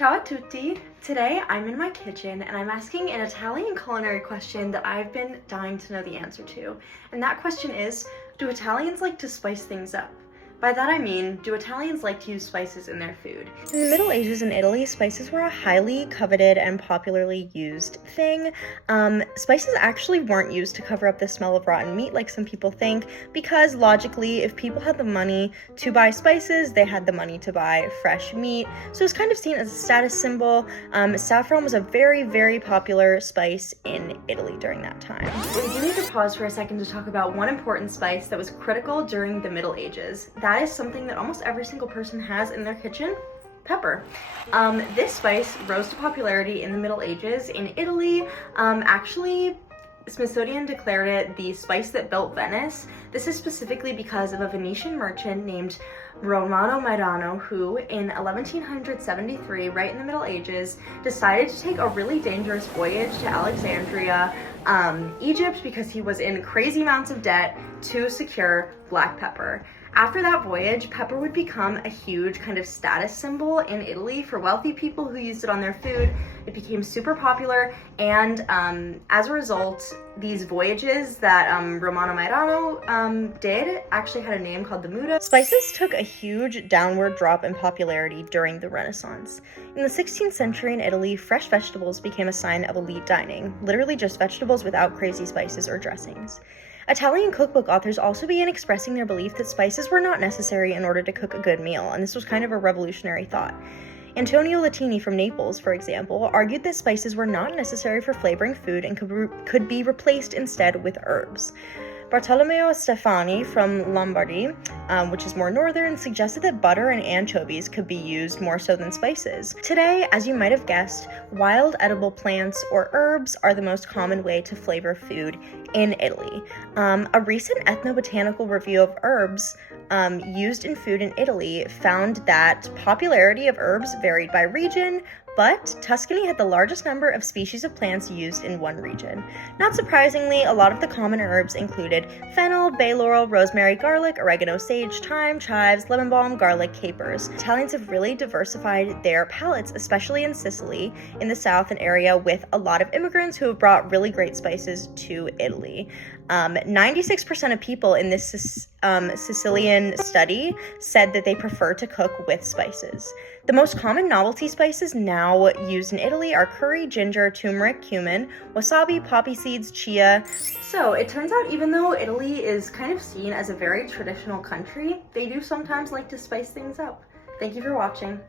Ciao a tutti! Today I'm in my kitchen and I'm asking an Italian culinary question that I've been dying to know the answer to. And that question is, do Italians like to spice things up? By that I mean, do Italians like to use spices in their food? In the Middle Ages in Italy, spices were a highly coveted and popularly used thing. Spices actually weren't used to cover up the smell of rotten meat like some people think, because logically, if people had the money to buy spices, they had the money to buy fresh meat. So it's kind of seen as a status symbol. Saffron was a very, very popular spice in Italy during that time. We do need to pause for a second to talk about one important spice that was critical during the Middle Ages. That is something that almost every single person has in their kitchen: pepper. This spice rose to popularity in the Middle Ages in Italy. Actually, Smithsonian declared it the spice that built Venice. This is specifically because of a Venetian merchant named Romano Mairano, who in 1173, right in the Middle Ages, decided to take a really dangerous voyage to Alexandria, Egypt, because he was in crazy amounts of debt to secure black pepper. After that voyage, pepper would become a huge kind of status symbol in Italy for wealthy people who used it on their food. It became super popular, and as a result, these voyages that Romano Mairano did actually had a name called the Muda. Spices took a huge downward drop in popularity during the Renaissance. In the 16th century in Italy, fresh vegetables became a sign of elite dining, literally just vegetables without crazy spices or dressings. Italian cookbook authors also began expressing their belief that spices were not necessary in order to cook a good meal, and this was kind of a revolutionary thought. Antonio Latini from Naples, for example, argued that spices were not necessary for flavoring food and could be replaced instead with herbs. Bartolomeo Stefani from Lombardy, which is more northern, suggested that butter and anchovies could be used more so than spices. Today, as you might have guessed, wild edible plants or herbs are the most common way to flavor food in Italy. A recent ethnobotanical review of herbs used in food in Italy found that popularity of herbs varied by region, but Tuscany had the largest number of species of plants used in one region. Not surprisingly, a lot of the common herbs included fennel, bay laurel, rosemary, garlic, oregano, sage, thyme, chives, lemon balm, garlic, capers. Italians have really diversified their palates, especially in Sicily, in the south, an area with a lot of immigrants who have brought really great spices to Italy. 96% of people in this Sicilian study said that they prefer to cook with spices. The most common novelty spices now used in Italy are curry, ginger, turmeric, cumin, wasabi, poppy seeds, chia. So it turns out even though Italy is kind of seen as a very traditional country, they do sometimes like to spice things up. Thank you for watching.